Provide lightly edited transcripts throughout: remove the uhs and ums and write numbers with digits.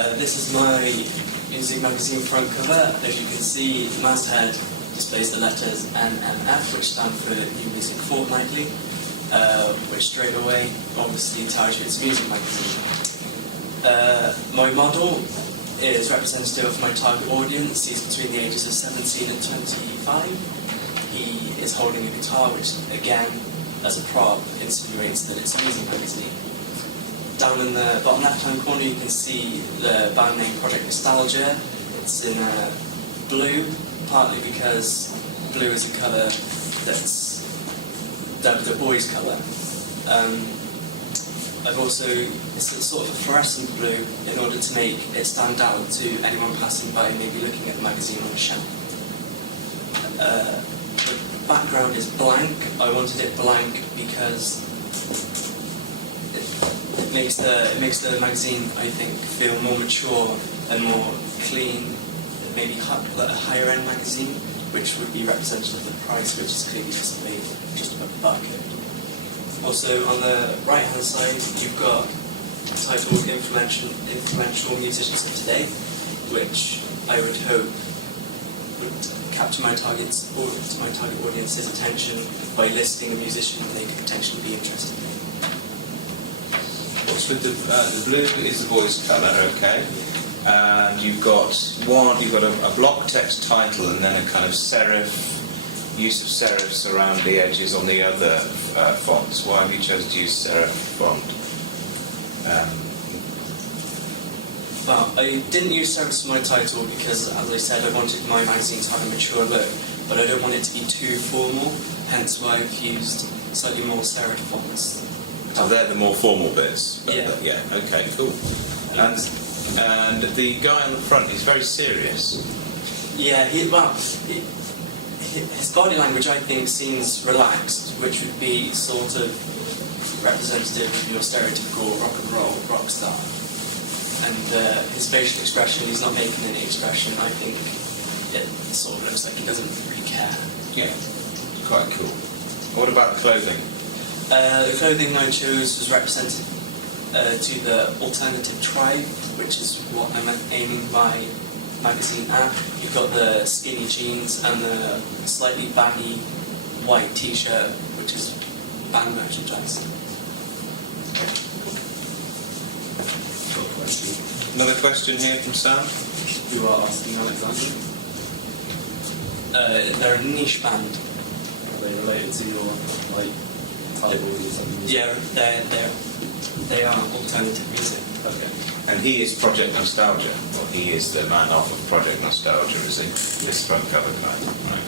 This is my music magazine front cover. As you can see, the masthead displays the letters NMF, which stand for New Music Fortnightly, which straight away obviously tells you it's a music magazine. My model is representative of my target audience. He's between the ages of 17 and 25. He is holding a guitar, which again, as a prop, insinuates that it's a music magazine. Down in the bottom left-hand corner, you can see the band name Project Nostalgia. It's in blue, partly because blue is a colour that's the boys' colour. I've also, it's a sort of a fluorescent blue in order to make it stand out to anyone passing by, maybe looking at the magazine on a shelf. The background is blank. I wanted it blank because it makes the magazine, I think, feel more mature and more clean. Maybe a higher end magazine, which would be representative of the price, which is clearly just above the barcode. Also, on the right hand side, you've got titled influential musicians of today, which I would hope would capture my target audience's attention by listing a musician they could potentially be interested in. What's with the blue is the boys' colour, okay. And you've got a block text title and then a kind of serif, use of serifs around the edges on the other fonts. Why have you chosen to use serif font? Well, I didn't use serifs for my title because, as I said, I wanted my magazine to have a mature look, but I don't want it to be too formal, hence why I've used slightly more serif fonts. Oh, they're the more formal bits. Yeah. Yeah, okay, cool. And the guy on the front is very serious. Yeah, his body language, I think, seems relaxed, which would be sort of representative of your stereotypical rock and roll rock star. And his facial expression, he's not making any expression. I think it sort of looks like he doesn't really care. Yeah, quite cool. What about clothing? The clothing I chose was represented to the alternative tribe, which is what I'm aiming my magazine at. You've got the skinny jeans and the slightly baggy white t-shirt, which is band merchandise. Another question here from Sam. You are asking Alexander. They're a niche band. Are they related to your title or something? Yeah, they are alternative music. Okay. And he is Project Nostalgia. Well, he is the man off of Project Nostalgia, is he? This front cover guy. Right.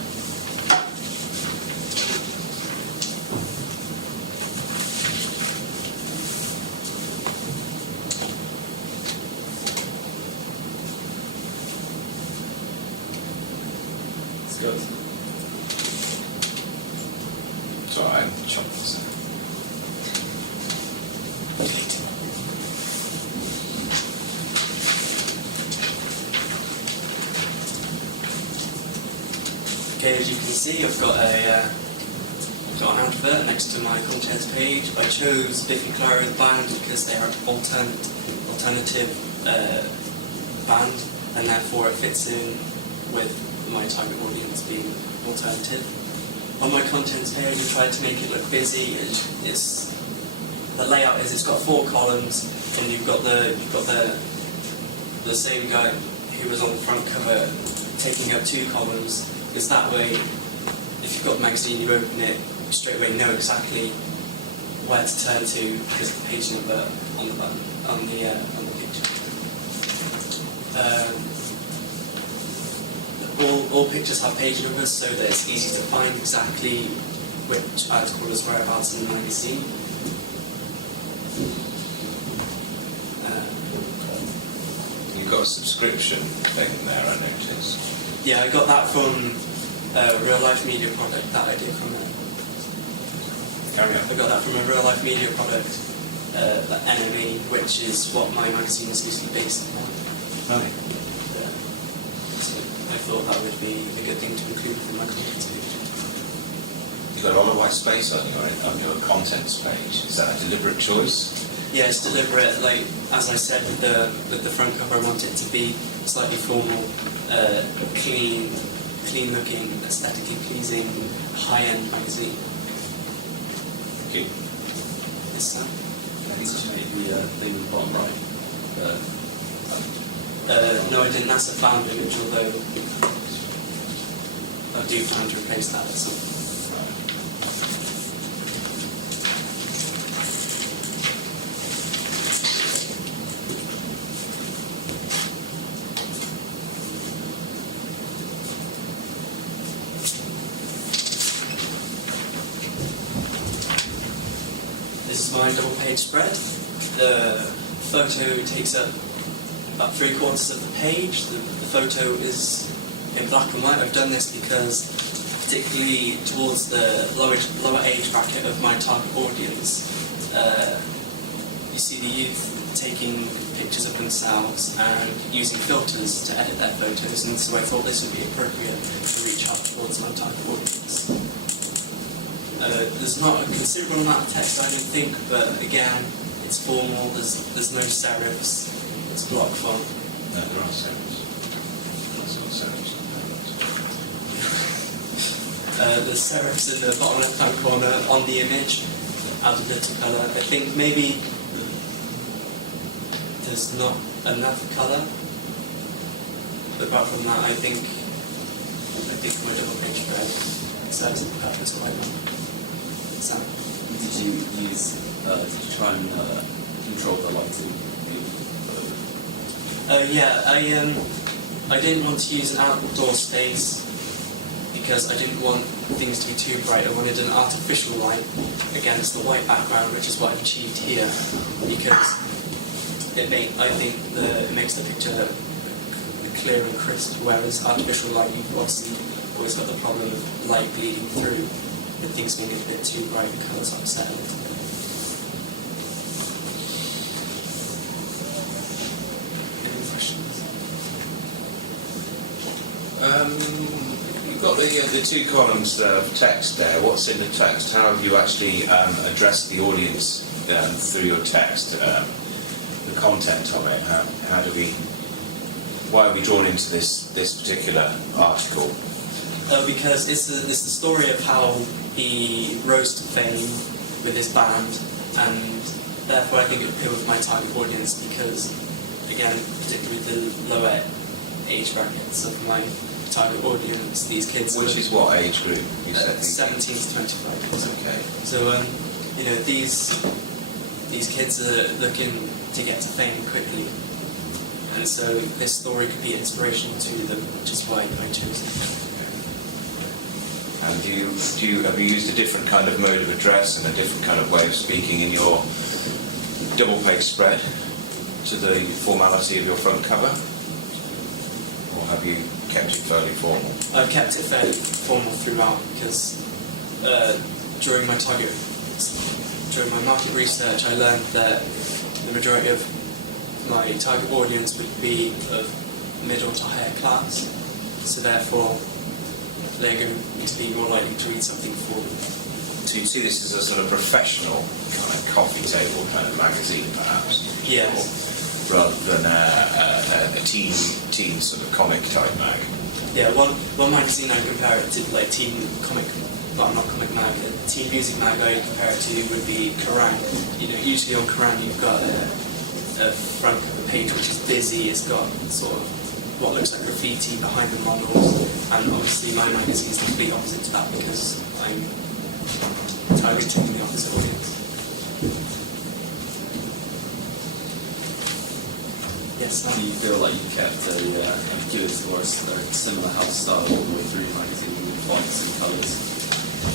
It's good. So I chopped this out. Okay, as you can see, I've got an advert next to my contents page. I chose Biffy Clyro the band because they are an alternative band, and therefore it fits in with my target audience being alternative. On my contents page, I tried to make it look busy. The layout is it's got 4 columns, and you've got the same guy who was on the front cover taking up 2 columns. Because that way, if you've got the magazine, you open it, you straight away know exactly where to turn to because of the page number on the button, on the picture. All pictures have page numbers so that it's easy to find exactly which article is whereabouts in the magazine. You've got a subscription thing there, I noticed. Yeah, I got that from a real-life media product that I did from Carry on. I got that from a real-life media product, like NME, which is what my magazine is loosely based on. Right. So I thought that would be a good thing to include in my contents page. You've got a lot of white space on your contents page. Is that a deliberate choice? Yeah, it's deliberate. Like as I said with the front cover, I want it to be slightly formal, clean looking, aesthetically pleasing, high-end magazine. Thank you. Yes, sir. Did you make the thing on the bottom right? No, I didn't. That's a found image, although I do plan to replace that at some point. This is my double-page spread. The photo takes up about 3/4 of the page. The photo is in black and white. I've done this because, particularly towards the lower age bracket of my target audience, you see the youth taking pictures of themselves and using filters to edit their photos, and so I thought this would be appropriate to reach out towards my target audience. There's not a considerable amount of text, I don't think, but again, it's formal. There's no serifs. It's block font. No, there are serifs. Lots of serifs. The serifs in the bottom left-hand corner on the image add a bit of colour. I think maybe there's not enough colour. But apart from that, I think my double-page spread serves the purpose quite well. So, Did you try and control the lighting? yeah, I didn't want to use an outdoor space because I didn't want things to be too bright. I wanted an artificial light against the white background, which is what I've achieved here, because it makes the picture clear and crisp, whereas artificial light, you've obviously always got the problem of light bleeding through, and things being a bit too bright, the colours upset a little bit. Any questions? You've got the two columns of text there. What's in the text? How have you actually addressed the audience through your text? The content of it. Why are we drawn into this particular article? Because it's the story of how he rose to fame with his band, and therefore I think it appealed to my target audience because, again, particularly the lower age brackets of my target audience, these kids. Which is what age group you said? 17 to 25. Okay. So, these kids are looking to get to fame quickly, and so this story could be inspirational to them, which is why I chose it. And have you used a different kind of mode of address and a different kind of way of speaking in your double-page spread to the formality of your front cover? Or have you kept it fairly formal? I've kept it fairly formal throughout because during my market research, I learned that the majority of my target audience would be of middle to higher class, so therefore they're going to be more likely to read something for them. So you see this as a sort of professional kind of coffee table kind of magazine, perhaps? Yes. Rather than a teen sort of comic type mag. Yeah, one magazine I compare it to, like teen comic, well, not comic mag, a teen music mag I compare it to would be Kerrang. Usually on Kerrang you've got a front cover page which is busy, it's got sort of what looks like graffiti behind the models, and obviously my magazine is the complete opposite to that because I'm targeting the opposite audience. Yes, Do you feel like you kept a good or similar house style all the way through your magazine with fonts and colours?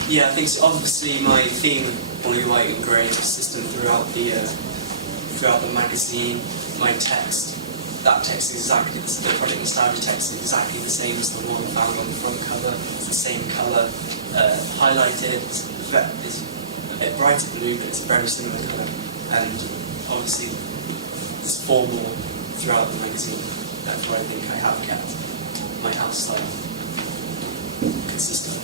Yeah, I think so. Obviously my theme of blue, white and grey is consistent throughout the magazine. My text, that text is exactly the Project Nostalgia text is exactly the same as the one found on the front cover. It's the same colour, highlighted. It's a bit brighter blue, but it's a very similar colour, and obviously it's formal throughout the magazine. Therefore, I think I have kept my house style consistent.